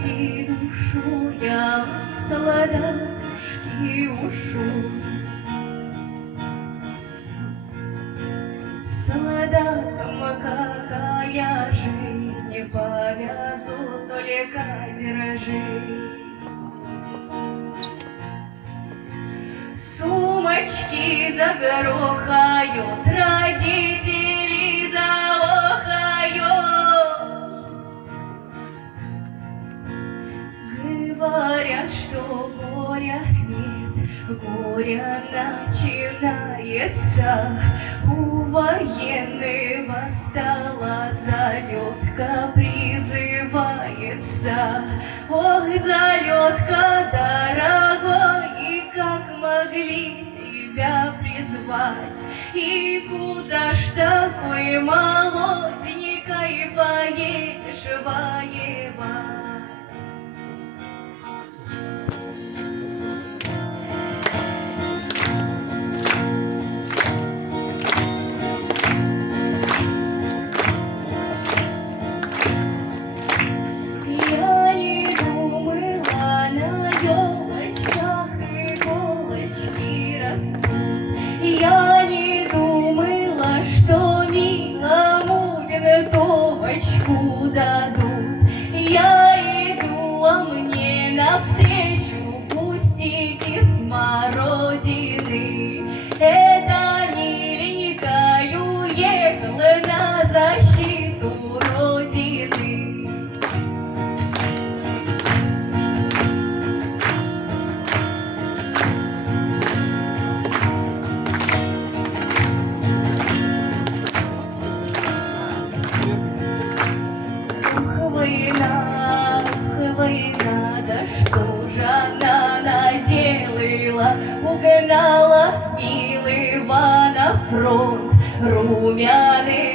спаси душу, я в солдатский ушел. Солдатам какая жизнь, повязут только держи. Сумочки загрохают, родители заохают. Говорят, что горя нет, горе начинается. У военного стола залетка призывается. Ох, залетка, дорогой, и как могли тебя призвать? И куда ж такой молоденькой поедешь воевать? Я не думала, что милому винтовочку дадут. Я иду, а мне навстречу кустики смородины. Это миленькая уехала на защиту Родины. Война, да что же она наделала? Угнала милого на фронт румяный